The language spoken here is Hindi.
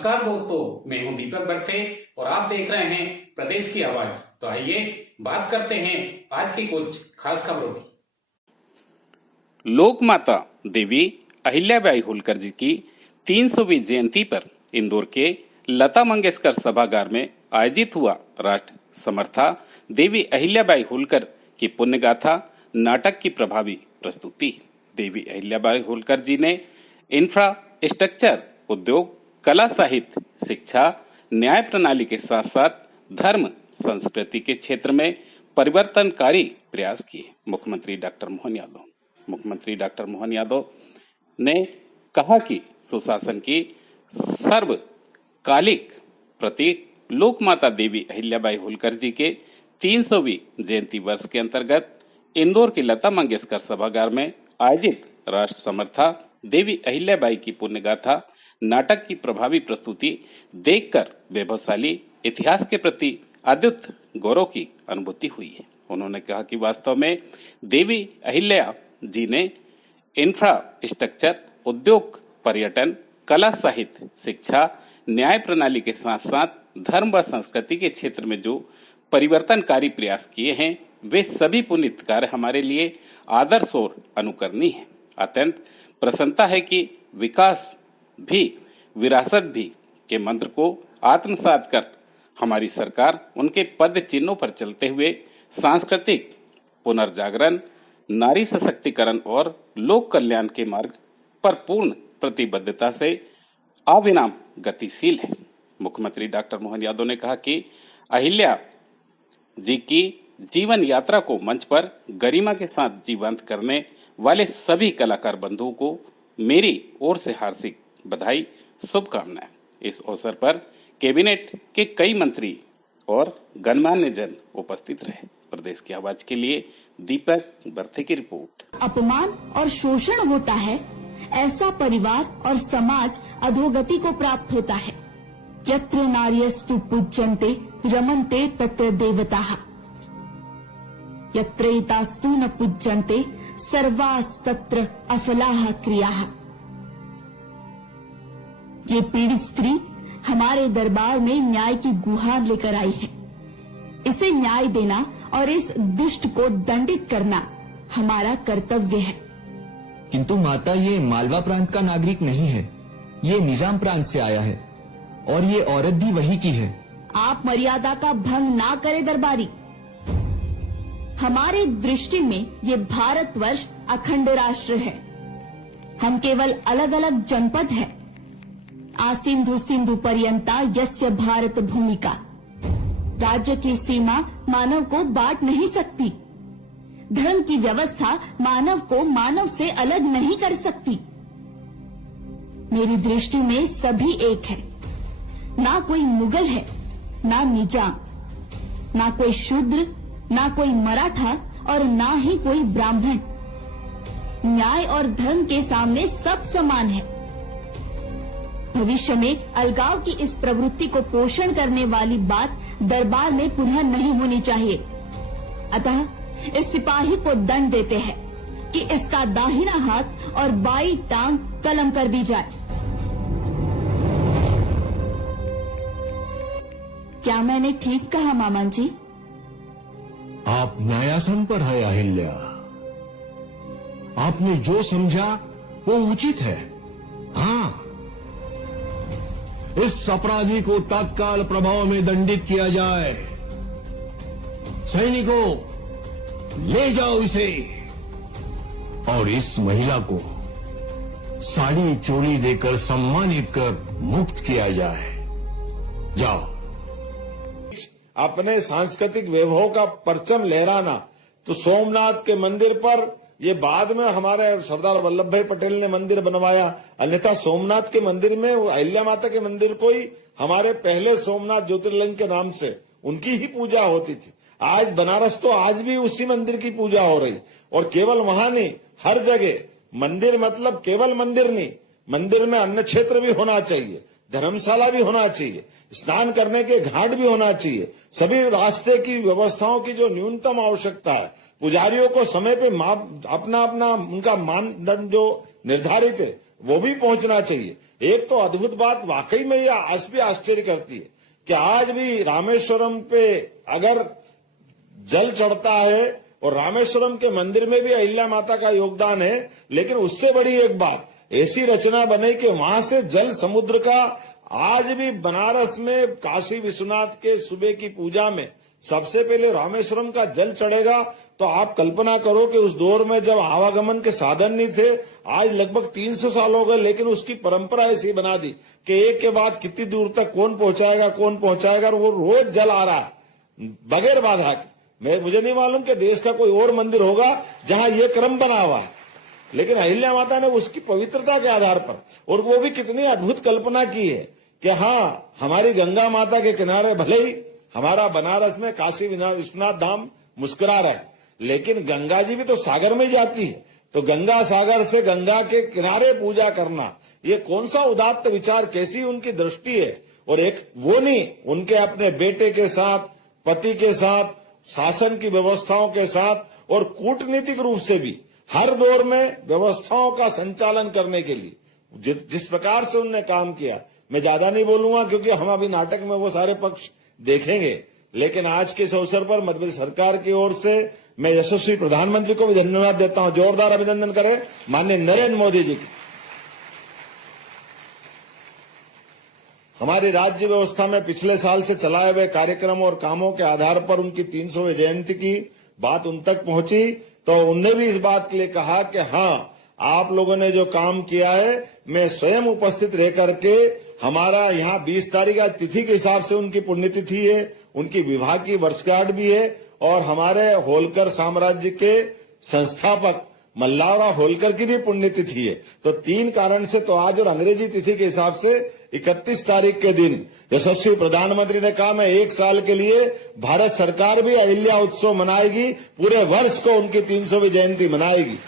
नमस्कार दोस्तों, मैं हूं दीपक बरथे और आप देख रहे हैं प्रदेश की आवाज। तो आइए बात करते हैं आज की कुछ खास खबरों की। लोक माता देवी अहिल्याबाई होलकर जी की 300वीं जयंती पर इंदौर के लता मंगेशकर सभागार में आयोजित हुआ राष्ट्र समर्था देवी अहिल्याबाई होलकर की पुण्यगाथा नाटक की प्रभावी प्रस्तुति। देवी अहिल्याबाई होलकर जी ने इंफ्रास्ट्रक्चर, उद्योग, कला, साहित्य, शिक्षा, न्याय प्रणाली के साथ साथ धर्म संस्कृति के क्षेत्र में परिवर्तनकारी प्रयास किए। मुख्यमंत्री डॉक्टर मोहन यादव ने कहा कि सुशासन की सर्वकालिक प्रतीक लोक माता देवी अहिल्याबाई होलकर जी के 300वीं जयंती वर्ष के अंतर्गत इंदौर के लता मंगेशकर सभागार में आयोजित राष्ट्र समर्था देवी अहिल्याबाई की पुण्यगाथा नाटक की प्रभावी प्रस्तुति देखकर वैभवशाली इतिहास के प्रति अद्भुत गौरव की अनुभूति हुई है। उन्होंने कहा कि वास्तव में देवी अहिल्या जी ने इंफ्रास्ट्रक्चर, उद्योग, पर्यटन, कला, साहित्य, शिक्षा, न्याय प्रणाली के साथ साथ धर्म व संस्कृति के क्षेत्र में जो परिवर्तनकारी प्रयास किए हैं, वे सभी पुनीत कार्य हमारे लिए आदर्श और अनुकरणीय हैं। अत्यंत प्रसन्नता है कि विकास भी विरासत भी के मंत्र को आत्मसात कर हमारी सरकार उनके पद चिन्हों पर चलते हुए सांस्कृतिक पुनर्जागरण, नारी सशक्तिकरण और लोक कल्याण के मार्ग पर पूर्ण प्रतिबद्धता से अविराम गतिशील है। मुख्यमंत्री डॉक्टर मोहन यादव ने कहा कि अहिल्या जी की जीवन यात्रा को मंच पर गरिमा के साथ जीवंत करने वाले सभी कलाकार बंधुओं को मेरी ओर से हार्दिक बधाई, शुभकामनाएं। इस अवसर पर कैबिनेट के कई मंत्री और गणमान्य जन उपस्थित रहे। प्रदेश की आवाज के लिए दीपक बरथे की रिपोर्ट। अपमान और शोषण होता है, ऐसा परिवार और समाज अधोगति को प्राप्त होता है। यत्र नार्यस्तु पूज्यन्ते रमन्ते तत्र देवताः, यत्रैतास्तु न पूज्यन्ते सर्वास्तत्र अफलाः क्रियाः। ये पीड़ित स्त्री हमारे दरबार में न्याय की गुहार लेकर आई है। इसे न्याय देना और इस दुष्ट को दंडित करना हमारा कर्तव्य है। किंतु माता, ये मालवा प्रांत का नागरिक नहीं है, ये निजाम प्रांत से आया है और ये औरत भी वही की है। आप मर्यादा का भंग ना करें दरबारी। हमारे दृष्टि में ये भारतवर्ष अखंड राष्ट्र है। हम केवल अलग अलग जनपद है। आसिंधु सिंधु पर्यंता यस्य भारत भूमिका। राज्य की सीमा मानव को बांट नहीं सकती। धर्म की व्यवस्था मानव को मानव से अलग नहीं कर सकती। मेरी दृष्टि में सभी एक है। ना कोई मुगल है, ना निजाम, ना कोई शूद्र, ना कोई मराठा और ना ही कोई ब्राह्मण। न्याय और धर्म के सामने सब समान है। भविष्य में अलगाव की इस प्रवृत्ति को पोषण करने वाली बात दरबार में पुनः नहीं होनी चाहिए। अतः इस सिपाही को दंड देते हैं कि इसका दाहिना हाथ और बाईं टांग कलम कर दी जाए। क्या मैंने ठीक कहा मामा जी? आप न्यायासन पर है अहिल्या। आपने जो समझा वो उचित है। हाँ, इस अपराधी को तत्काल प्रभाव में दंडित किया जाए। सैनिकों, ले जाओ इसे और इस महिला को साड़ी चोली देकर सम्मानित कर मुक्त किया जाए। जाओ। अपने सांस्कृतिक वैभव का परचम लहराना तो सोमनाथ के मंदिर पर ये बाद में हमारे सरदार वल्लभ भाई पटेल ने मंदिर बनवाया, अन्यथा सोमनाथ के मंदिर में अहिल्या माता के मंदिर को ही हमारे पहले सोमनाथ ज्योतिर्लिंग के नाम से उनकी ही पूजा होती थी। आज बनारस तो आज भी उसी मंदिर की पूजा हो रही, और केवल वहां नहीं, हर जगह मंदिर मतलब केवल मंदिर नहीं, मंदिर में अन्न क्षेत्र भी होना चाहिए, धर्मशाला भी होना चाहिए, स्नान करने के घाट भी होना चाहिए। सभी रास्ते की व्यवस्थाओं की जो न्यूनतम आवश्यकता है, पुजारियों को समय पे अपना अपना उनका मानदंड जो निर्धारित है वो भी पहुंचना चाहिए। एक तो अद्भुत बात वाकई में ये आज भी आश्चर्य करती है कि आज भी रामेश्वरम पे अगर जल चढ़ता है और रामेश्वरम के मंदिर में भी अहिल्या माता का योगदान है, लेकिन उससे बड़ी एक बात ऐसी रचना बने कि वहां से जल समुद्र का आज भी बनारस में काशी विश्वनाथ के सुबह की पूजा में सबसे पहले रामेश्वरम का जल चढ़ेगा। तो आप कल्पना करो कि उस दौर में जब आवागमन के साधन नहीं थे, आज लगभग 300 साल हो गए, लेकिन उसकी परंपरा ऐसी बना दी कि एक के बाद कितनी दूर तक कौन पहुंचाएगा और वो रोज जल आ रहा है बगैर बाधा के। मुझे नहीं मालूम कि देश का कोई और मंदिर होगा जहां ये क्रम बना हुआ है, लेकिन अहिल्या माता ने उसकी पवित्रता के आधार पर, और वो भी कितनी अद्भुत कल्पना की है कि हाँ, हमारी गंगा माता के किनारे भले ही हमारा बनारस में काशी विश्वनाथ धाम मुस्कुरा रहा है, लेकिन गंगा जी भी तो सागर में जाती है। तो गंगा सागर से गंगा के किनारे पूजा करना, ये कौन सा उदात्त विचार, कैसी उनकी दृष्टि है। और एक वो नहीं, उनके अपने बेटे के साथ, पति के साथ, शासन की व्यवस्थाओं के साथ और कूटनीतिक रूप से भी हर दौर में व्यवस्थाओं का संचालन करने के लिए जिस प्रकार से उनने काम किया, मैं ज्यादा नहीं बोलूंगा क्योंकि हम अभी नाटक में वो सारे पक्ष देखेंगे। लेकिन आज के इस अवसर पर मध्य प्रदेश सरकार की ओर से मैं यशस्वी प्रधानमंत्री को भी धन्यवाद देता हूं। जोरदार अभिनंदन करें माननीय नरेंद्र मोदी जी की। हमारी राज्य व्यवस्था में पिछले साल से चलाए हुए कार्यक्रमों और कामों के आधार पर उनकी 300वीं जयंती की बात उन तक पहुंची, तो उनने भी इस बात के लिए कहा कि हाँ, आप लोगों ने जो काम किया है, मैं स्वयं उपस्थित रह करके, हमारा यहाँ 20 तारीख आज तिथि के हिसाब से उनकी पुण्यतिथि है, उनकी विवाह की वर्षगांठ भी है, और हमारे होलकर साम्राज्य के संस्थापक मल्लावराव होलकर की भी पुण्यतिथि है। तो 3 कारण से तो आज, और अंग्रेजी तिथि के हिसाब से 31 तारीख के दिन यशस्वी प्रधानमंत्री ने कहा मैं 1 साल के लिए भारत सरकार भी अहिल्या उत्सव मनाएगी, पूरे वर्ष को उनकी 300वीं जयंती मनाएगी।